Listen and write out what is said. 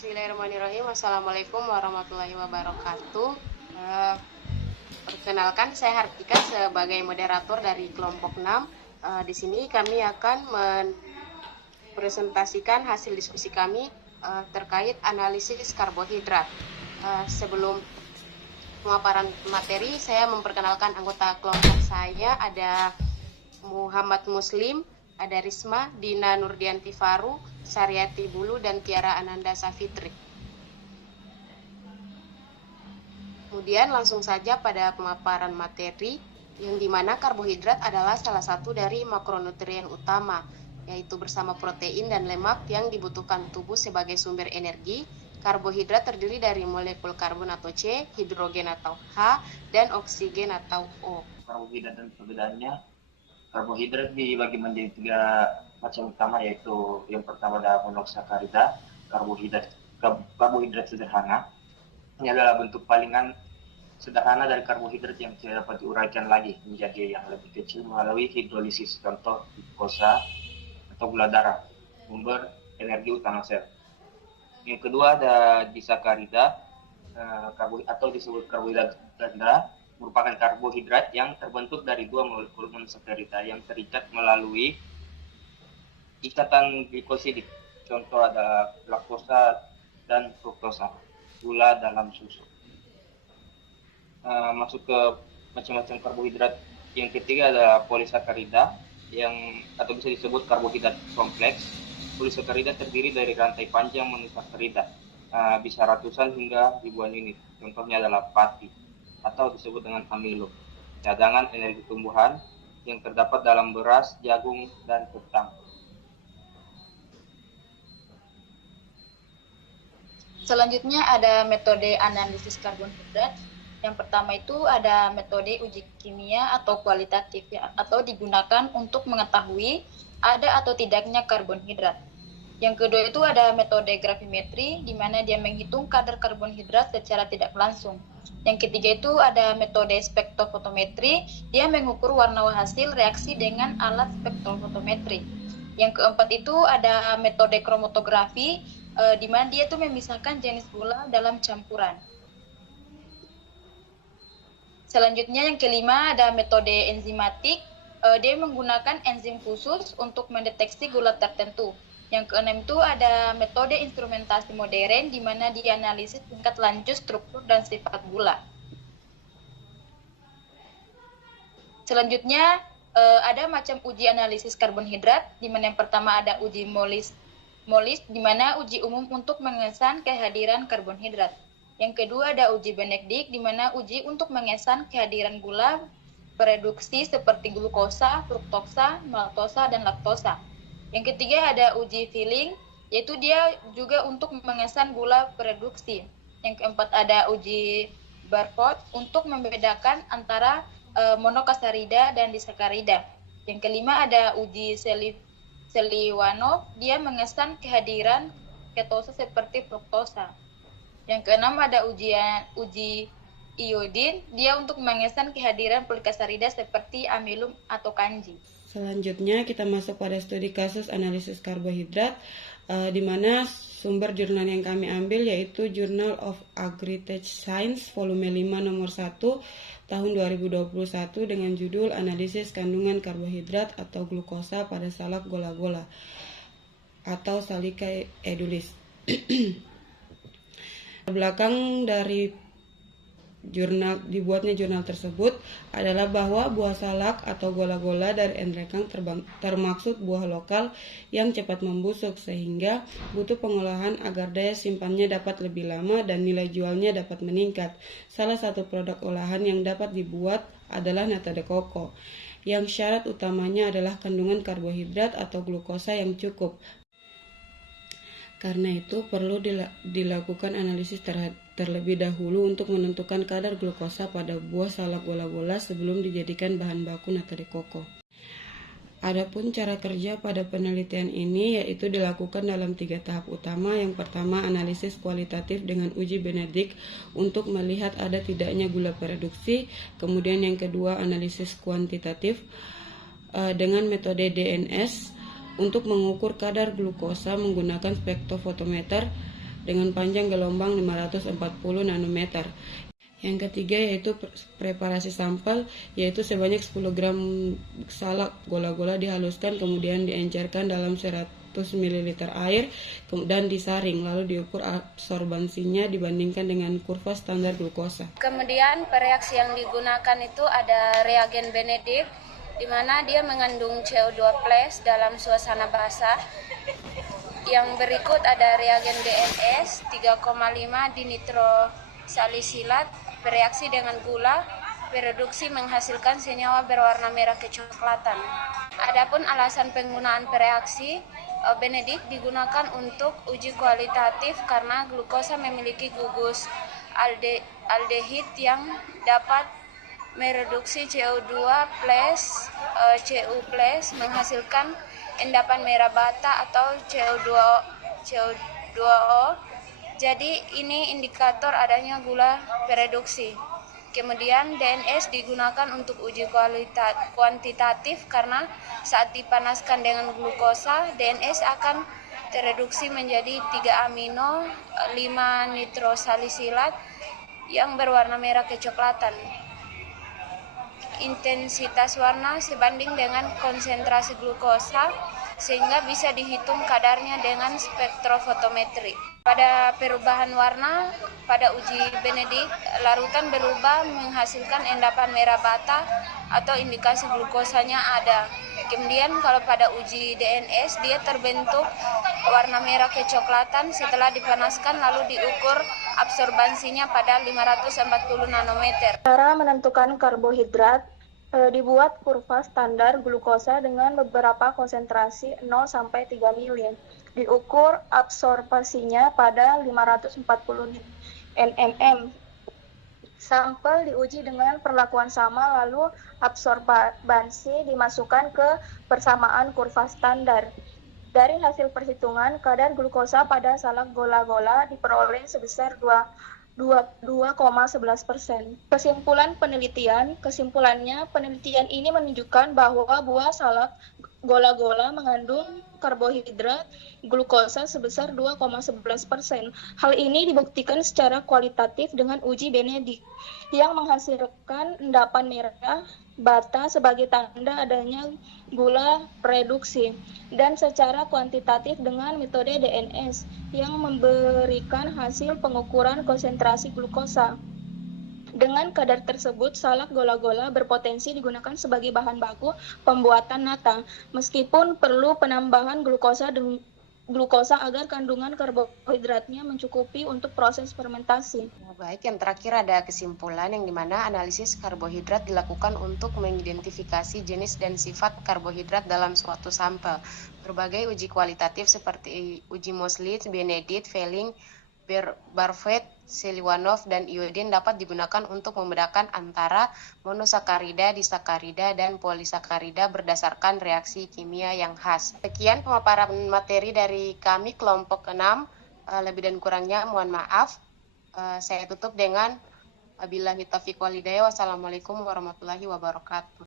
Bismillahirrahmanirrahim. Assalamualaikum warahmatullahi wabarakatuh. Perkenalkan, saya Hartika sebagai moderator dari kelompok 6. Di sini kami akan mempresentasikan hasil diskusi kami terkait analisis karbohidrat. Sebelum pemaparan materi, saya memperkenalkan anggota kelompok saya. Ada Muhammad Muslim, ada Risma, Dina Nurdianti Faru, Saryati Bulu, dan Tiara Ananda Safitri. Kemudian langsung saja pada pemaparan materi, yang dimana karbohidrat adalah salah satu dari makronutrien utama, yaitu bersama protein dan lemak yang dibutuhkan tubuh sebagai sumber energi. Karbohidrat terdiri dari molekul karbon atau C, hidrogen atau H, dan oksigen atau O. Karbohidrat dan perbedaannya, karbohidrat dibagi menjadi 3 macam utama, yaitu yang pertama ada monosakarida, karbohidrat sederhana. Ini adalah bentuk palingan sederhana dari karbohidrat yang tidak dapat diuraikan lagi menjadi yang lebih kecil melalui hidrolisis, contoh glukosa atau gula darah, sumber energi utama sel. Yang kedua ada disakarida, atau disebut karbohidrat ganda, merupakan karbohidrat yang terbentuk dari 2 molekul monosakarida yang terikat melalui ikatan glikosidik. Contoh ada laktosa dan fruktosa, gula dalam susu. Masuk ke macam-macam karbohidrat. Yang ketiga ada polisakarida, atau bisa disebut karbohidrat kompleks. Polisakarida terdiri dari rantai panjang monosakarida, bisa ratusan hingga ribuan unit. Contohnya adalah pati, atau disebut dengan amilo, cadangan energi tumbuhan yang terdapat dalam beras, jagung, dan ketan. Selanjutnya ada metode analisis karbohidrat. Yang pertama itu ada metode uji kimia atau kualitatif, atau digunakan untuk mengetahui ada atau tidaknya karbohidrat. Yang kedua itu ada metode gravimetri, di mana dia menghitung kadar karbohidrat secara tidak langsung. Yang ketiga itu ada metode spektrofotometri, dia mengukur warna hasil reaksi dengan alat spektrofotometri. Yang keempat itu ada metode kromatografi, di mana dia tuh memisahkan jenis gula dalam campuran. Selanjutnya yang kelima ada metode enzimatik, dia menggunakan enzim khusus untuk mendeteksi gula tertentu. Yang keenam itu ada metode instrumentasi modern, di mana dianalisis tingkat lanjut struktur dan sifat gula. Selanjutnya ada macam uji analisis karbohidrat, di mana yang pertama ada uji Molis, di mana uji umum untuk mengesan kehadiran karbohidrat. Yang kedua ada uji Benedict, di mana uji untuk mengesan kehadiran gula bereduksi seperti glukosa, fruktosa, maltosa, dan laktosa. Yang ketiga ada uji Filling, yaitu dia juga untuk mengesan gula bereduksi. Yang keempat ada uji Barford untuk membedakan antara monosakarida dan disakarida. Yang kelima ada uji Seliwanov, dia mengesan kehadiran ketosa seperti fruktosa. Yang keenam ada uji iodin, dia untuk mengesan kehadiran polikasarida seperti amilum atau kanji. Selanjutnya kita masuk pada studi kasus analisis karbohidrat, di mana sumber jurnal yang kami ambil yaitu Journal of Agri-Tech Science volume 5 nomor 1 tahun 2021 dengan judul Analisis Kandungan Karbohidrat atau Glukosa pada Salak Gola-Gola atau Salika edulis. Belakang dari dibuatnya jurnal tersebut adalah bahwa buah salak atau gola-gola dari Endrekang termaksud buah lokal yang cepat membusuk, sehingga butuh pengolahan agar daya simpannya dapat lebih lama dan nilai jualnya dapat meningkat. Salah satu produk olahan yang dapat dibuat adalah nata de coco, yang syarat utamanya adalah kandungan karbohidrat atau glukosa yang cukup. Karena itu perlu dilakukan analisis terlebih dahulu untuk menentukan kadar glukosa pada buah salak gola-gola sebelum dijadikan bahan baku nata de coco. Adapun cara kerja pada penelitian ini yaitu dilakukan dalam 3 tahap utama. Yang pertama analisis kualitatif dengan uji Benedict untuk melihat ada tidaknya gula bereduksi. Kemudian yang kedua analisis kuantitatif dengan metode DNS untuk mengukur kadar glukosa menggunakan spektrofotometer dengan panjang gelombang 540 nanometer. Yang ketiga yaitu preparasi sampel, yaitu sebanyak 10 gram salak gola-gola dihaluskan kemudian diencerkan dalam 100 ml air dan disaring, lalu diukur absorbansinya dibandingkan dengan kurva standar glukosa. Kemudian reaksi yang digunakan itu ada reagen Benedict, di mana dia mengandung CO2+ dalam suasana basah. Yang berikut ada reagen DNS 3,5 dinitrosalisilat bereaksi dengan gula, bereduksi menghasilkan senyawa berwarna merah kecoklatan. Adapun alasan penggunaan bereaksi, Benedict digunakan untuk uji kualitatif karena glukosa memiliki gugus aldehid yang dapat mereduksi CO2+, Cu+, menghasilkan endapan merah bata atau CO2O. Jadi ini indikator adanya gula bereduksi. Kemudian DNS digunakan untuk uji kuantitatif karena saat dipanaskan dengan glukosa, DNS akan tereduksi menjadi 3 amino 5 nitrosalisilat yang berwarna merah kecoklatan. Intensitas warna sebanding dengan konsentrasi glukosa sehingga bisa dihitung kadarnya dengan spektrofotometri. Pada perubahan warna, pada uji Benedict, larutan berubah menghasilkan endapan merah bata atau indikasi glukosanya ada. Kemudian kalau pada uji DNS, dia terbentuk warna merah kecoklatan setelah dipanaskan lalu diukur absorbansinya pada 540 nanometer. Cara menentukan karbohidrat dibuat kurva standar glukosa dengan beberapa konsentrasi 0-3 mili. Diukur absorpsinya pada 540 nm. Sampel diuji dengan perlakuan sama lalu absorbansi dimasukkan ke persamaan kurva standar. Dari hasil perhitungan, kadar glukosa pada salak gola-gola diperoleh sebesar 2,11%. Kesimpulannya, penelitian ini menunjukkan bahwa buah salak gola-gola mengandung karbohidrat glukosa sebesar 2,11%. Hal ini dibuktikan secara kualitatif dengan uji Benedict yang menghasilkan endapan merah bata sebagai tanda adanya gula reduksi, dan secara kuantitatif dengan metode DNS yang memberikan hasil pengukuran konsentrasi glukosa. Dengan kadar tersebut, salak gola-gola berpotensi digunakan sebagai bahan baku pembuatan nata, meskipun perlu penambahan glukosa agar kandungan karbohidratnya mencukupi untuk proses fermentasi. Baik, yang terakhir ada kesimpulan yang dimana analisis karbohidrat dilakukan untuk mengidentifikasi jenis dan sifat karbohidrat dalam suatu sampel. Berbagai uji kualitatif seperti uji Mosley, Benedict, Fehling, Barvet, Seliwanov, dan Iodine dapat digunakan untuk membedakan antara monosakarida, disakarida, dan polisakarida berdasarkan reaksi kimia yang khas. Sekian pemaparan materi dari kami kelompok 6. Lebih dan kurangnya mohon maaf. Saya tutup dengan wabillahi taufiq wal hidayah. Wassalamualaikum warahmatullahi wabarakatuh.